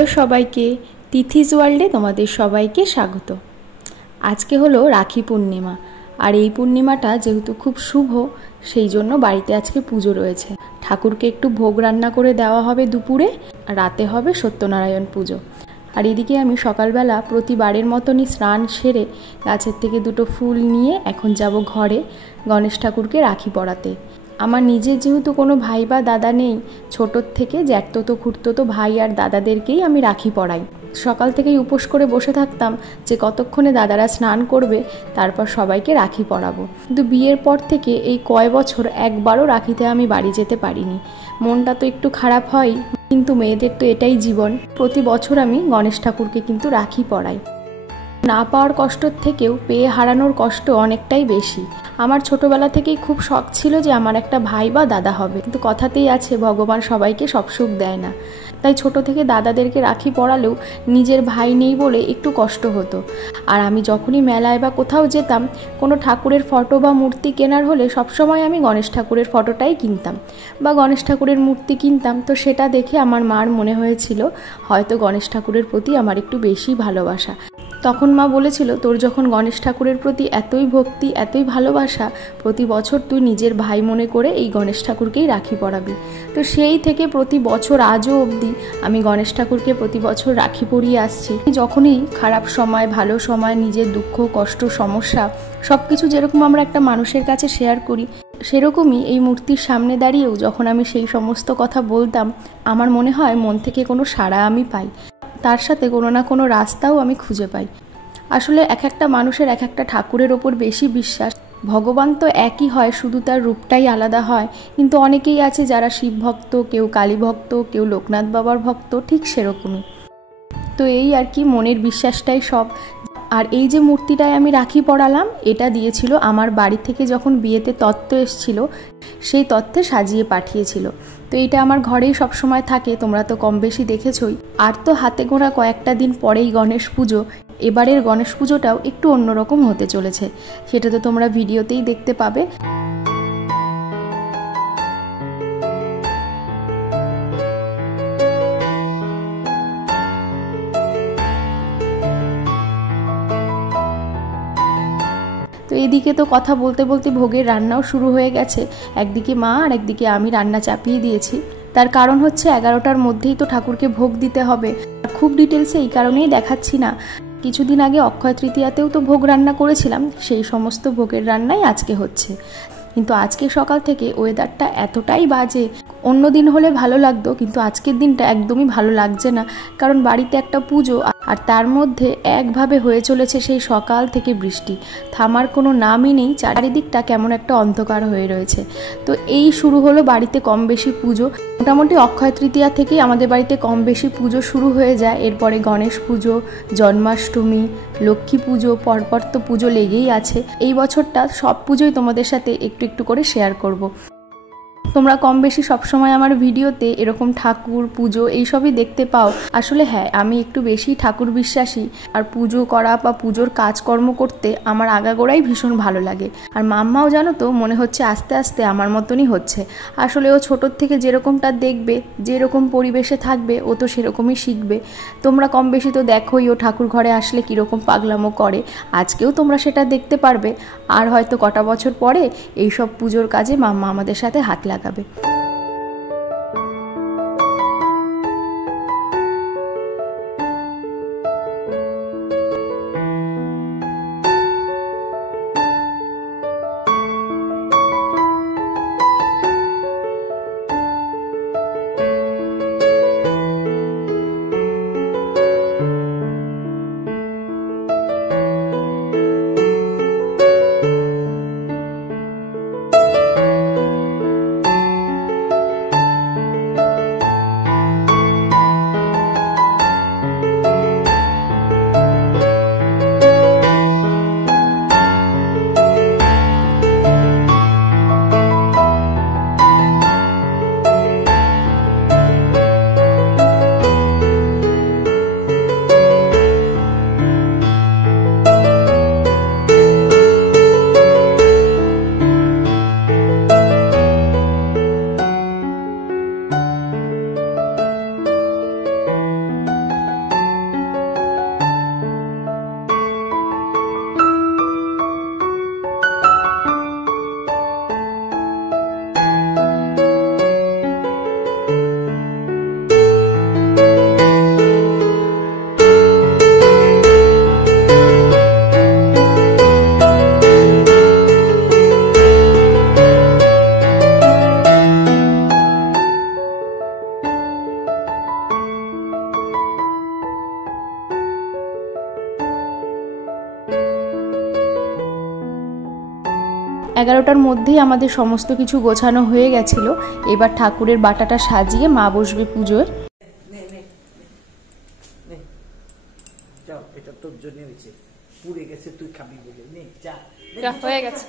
Hello সবাইকে, তিথিস ওয়ার্ল্ডে তোমাদের সবাইকে স্বাগত। আজকে হলো রাখি পূর্ণিমা, আর এই পূর্ণিমাটা যেহেতু খুব শুভ, সেই জন্য বাড়িতে আজকে পুজো রয়েছে। ঠাকুরকে একটু ভোগ রান্না করে দেওয়া হবে দুপুরে, রাতে হবে সত্যনারায়ণ পুজো। আর এদিকে আমি সকালবেলা প্রতিবারের মতনই স্নান সেরে গাছের থেকে দুটো ফুল নিয়ে এখন যাব ঘরে গণেশ ঠাকুরকে রাখি পরাতে। আমার নিজের যেহেতু কোনো ভাই বা দাদা নেই, ছোটোর থেকে জ্যাঠতো খুঁড়তো ভাই আর দাদাদেরকেই আমি রাখি পরাই। সকাল থেকেই উপোস করে বসে থাকতাম যে কতক্ষণে দাদারা স্নান করবে, তারপর সবাইকে রাখি পরাবো। কিন্তু বিয়ের পর থেকে এই কয় বছর একবারও রাখিতে আমি বাড়ি যেতে পারিনি। মনটা তো একটু খারাপ হয়, কিন্তু মেয়েদের তো এটাই জীবন। প্রতি বছর আমি গণেশ ঠাকুরকে কিন্তু রাখি পরাই। না পাওয়ার কষ্টর থেকেও পেয়ে হারানোর কষ্ট অনেকটাই বেশি। আমার ছোটবেলা থেকেই খুব শখ ছিল যে আমার একটা ভাই বা দাদা হবে, কিন্তু কথাতেই আছে ভগবান সবাইকে সব সুখ দেয় না। তাই ছোট থেকে দাদাদেরকে রাখি পরালেও নিজের ভাই নেই বলে একটু কষ্ট হতো। আর আমি যখনই মেলায় বা কোথাও যেতাম, কোনো ঠাকুরের ফটো বা মূর্তি কেনার হলে সবসময় আমি গণেশ ঠাকুরের ফটোটাই কিনতাম বা গণেশ ঠাকুরের মূর্তি কিনতাম। তো সেটা দেখে আমার মার মনে হয়েছিল হয়তো গণেশ ঠাকুরের প্রতি আমার একটু বেশি ভালোবাসা। তখন মা বলেছিল, তোর যখন গণেশ ঠাকুরের প্রতি এতই ভক্তি, এতই ভালোবাসা, প্রতি বছর তুই নিজের ভাই মনে করে এই গণেশ ঠাকুরকেই রাখি পরাবি। তো সেই থেকে প্রতি বছর আজও অবধি আমি গণেশ ঠাকুরকে প্রতি বছর রাখি পরিয়ে আসছি। যখনই খারাপ সময়, ভালো সময়, নিজের দুঃখ, কষ্ট, সমস্যা সব কিছু যেরকম আমরা একটা মানুষের কাছে শেয়ার করি, সেরকমই এই মূর্তির সামনে দাঁড়িয়েও যখন আমি সেই সমস্ত কথা বলতাম, আমার মনে হয় মন থেকে কোনো সাড়া আমি পাই, তার সাথে কোনো না কোনো রাস্তাও আমি খুঁজে পাই। আসলে এক একটা মানুষের এক একটা ঠাকুরের ওপর বেশি বিশ্বাস। ভগবান তো একই হয়, শুধু তার রূপটাই আলাদা হয়। কিন্তু অনেকেই আছে যারা শিব ভক্ত, কেউ কালী ভক্ত, কেউ লোকনাথ বাবার ভক্ত, ঠিক সেরকমই। তো এই আর কি, মনের বিশ্বাসটাই সব। আর এই যে মূর্তিটায় আমি রাখি পরালাম, এটা দিয়েছিল আমার বাড়ি থেকে যখন বিয়েতে তত্ত্ব এসেছিল, সেই তত্ত্বে সাজিয়ে পাঠিয়েছিল। তো এইটা আমার ঘরেই সবসময় থাকে, তোমরা তো কম বেশি দেখেছই। আর তো হাতে গোনা কয়েকটা দিন পরেই গণেশ পুজো। এবারের গণেশ পুজোটাও একটু অন্যরকম হতে চলেছে, সেটা তো তোমরা ভিডিওতেই দেখতে পাবে। তো এদিকে তো কথা বলতে বলতে ভোগের রান্নাও শুরু হয়ে গেছে। একদিকে মা আর একদিকে আমি রান্না চাপিয়ে দিয়েছি। তার কারণ হচ্ছে 11টার মধ্যেই তো ঠাকুরকে ভোগ দিতে হবে। খুব ডিটেলসে এই কারণেই দেখাচ্ছি না, কিছুদিন আগে অক্ষয় তৃতীয়াতেও তো ভোগ রান্না করেছিলাম, সেই সমস্ত ভোগের রান্নাই আজকে হচ্ছে। কিন্তু আজকে সকাল থেকে ওয়েদারটা এতটাই বাজে, অন্য দিন হলে ভালো লাগতো, কিন্তু আজকের দিনটা একদমই ভালো লাগছে না। কারণ বাড়িতে একটা পুজো, আর তার মধ্যে একভাবে হয়ে চলেছে সেই সকাল থেকে বৃষ্টি, থামার কোনো নামই নেই। চারিদিকটা কেমন একটা অন্ধকার হয়ে রয়েছে। তো এই শুরু হলো বাড়িতে কম বেশি পুজো। মোটামুটি অক্ষয় তৃতীয়া থেকেই আমাদের বাড়িতে কম বেশি পুজো শুরু হয়ে যায়। এরপরে গণেশ পুজো, জন্মাষ্টমী, লক্ষ্মী পুজো, পরপর তো পুজো লেগেই আছে। এই বছরটা সব পুজোই তোমাদের সাথে একটু একটু করে শেয়ার করব। তোমরা কম বেশি সবসময় আমার ভিডিওতে এরকম ঠাকুর, পুজো এইসবই দেখতে পাও। আসলে হ্যাঁ, আমি একটু বেশি ঠাকুর বিশ্বাসী, আর পুজো করা বা পুজোর কাজকর্ম করতে আমার আগাগোড়াই ভীষণ ভালো লাগে। আর মাম্মাও জানো তো, মনে হচ্ছে আস্তে আস্তে আমার মতনই হচ্ছে। আসলে ও ছোটোর থেকে যেরকমটা দেখবে, যেরকম পরিবেশে থাকবে, ও তো সেরকমই শিখবে। তোমরা কম বেশি তো দেখোই ও ঠাকুর ঘরে আসলে কীরকম পাগলামো করে, আজকেও তোমরা সেটা দেখতে পারবে। আর হয়তো কটা বছর পরে এইসব পুজোর কাজে মাম্মা আমাদের সাথে হাত লাগাবে। 11টার মধ্যেই আমাদের সমস্ত কিছু গোছানো হয়ে গেছিল। এবার ঠাকুরের বাটাটা সাজিয়ে মা বসবে পুজোয়। এটা তোর জন্য হয়েছে, পুড়ে গেছে, তুই খাবি বলে নে, যা হয়ে গেছে।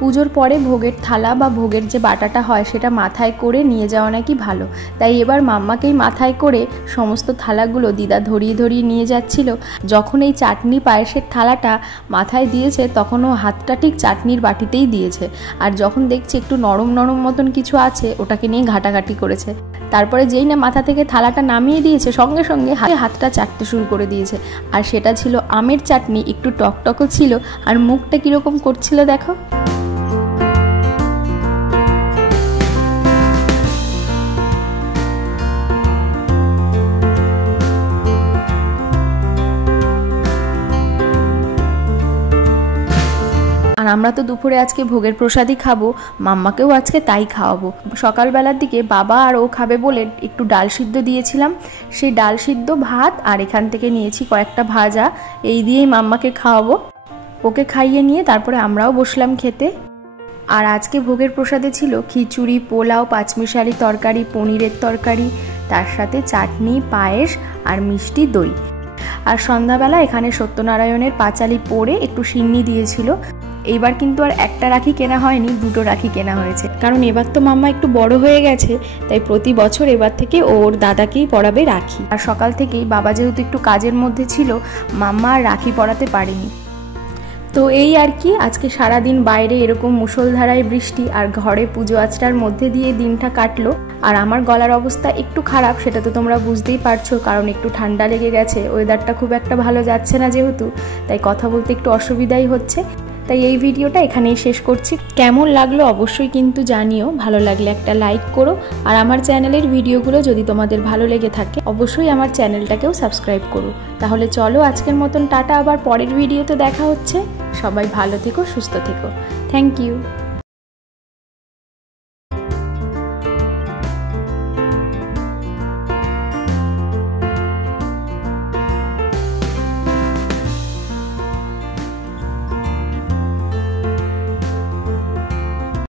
পুজোর পরে ভোগের থালা বা ভোগের যে বাটাটা হয় সেটা মাথায় করে নিয়ে যাওয়া নাকি ভালো, তাই এবার মাম্মাকেই মাথায় করে সমস্ত থালাগুলো দিদা ধরিয়ে ধরিয়ে নিয়ে যাচ্ছিল। যখন এই চাটনি পায়েসের থালাটা মাথায় দিয়েছে তখন ও হাতটা ঠিক চাটনির বাটিতেই দিয়েছে, আর যখন দেখছে একটু নরম নরম মতন কিছু আছে ওটাকে নিয়ে ঘাটাঘাটি করেছে। তারপরে যেই না মাথা থেকে থালাটা নামিয়ে দিয়েছে সঙ্গে সঙ্গে হাতটা চাটতে শুরু করে দিয়েছে, আর সেটা ছিল আমের চাটনি, একটু টকটকও ছিল, আর মুখটা কীরকম করছিল দেখো। আর আমরা তো দুপুরে আজকে ভোগের প্রসাদই খাবো, মাম্মাকেও আজকে তাই খাওয়াবো। সকালবেলার দিকে বাবা আর ও খাবে বলে একটু ডাল সিদ্ধ দিয়েছিলাম, সেই ডাল সিদ্ধ ভাত আর এখান থেকে নিয়েছি কয়েকটা ভাজা, এই দিয়েই মাম্মাকে খাওয়াবো। ওকে খাইয়ে নিয়ে তারপরে আমরাও বসলাম খেতে। আর আজকে ভোগের প্রসাদে ছিল খিচুড়ি, পোলাও, পাঁচমিশালি তরকারি, পনিরের তরকারি, তার সাথে চাটনি, পায়েস আর মিষ্টি দই। আর সন্ধ্যাবেলা এখানে সত্যনারায়ণের পাঁচালি পরে একটু সিন্নি দিয়েছিল। এইবার কিন্তু আর একটা রাখি কেনা হয়নি, দুটো রাখি কেনা হয়েছে, কারণ এবার তো মাম্মা একটু বড় হয়ে গেছে, তাই প্রতি বছর এবার থেকে ওর দাদাকেই পরাবে রাখি। আর সকাল থেকেই বাবা যেহেতু একটু কাজের মধ্যে ছিল, মাম্মা আর রাখি পরাতে পারেনি। তো এই আর কি, আজকে সারাদিন বাইরে এরকম মুষলধারায় বৃষ্টি আর ঘরে পুজো আচরার মধ্যে দিয়ে দিনটা কাটলো। আর আমার গলার অবস্থা একটু খারাপ, সেটা তো তোমরা বুঝতেই পারছো, কারণ একটু ঠান্ডা লেগে গেছে, ওয়েদারটা খুব একটা ভালো যাচ্ছে না যেহেতু, তাই কথা বলতে একটু অসুবিধাই হচ্ছে। তাই এই ভিডিওটা এখানেই শেষ করছি। কেমন লাগলো অবশ্যই কিন্তু জানিও, ভালো লাগলে একটা লাইক করো, আর আমার চ্যানেলের ভিডিওগুলো যদি তোমাদের ভালো লেগে থাকে অবশ্যই আমার চ্যানেলটাকেও সাবস্ক্রাইব করো। তাহলে চলো আজকের মতন টাটা, আবার পরের ভিডিওতে দেখা হচ্ছে। সবাই ভালো থেকো, সুস্থ থেকো। Thank you.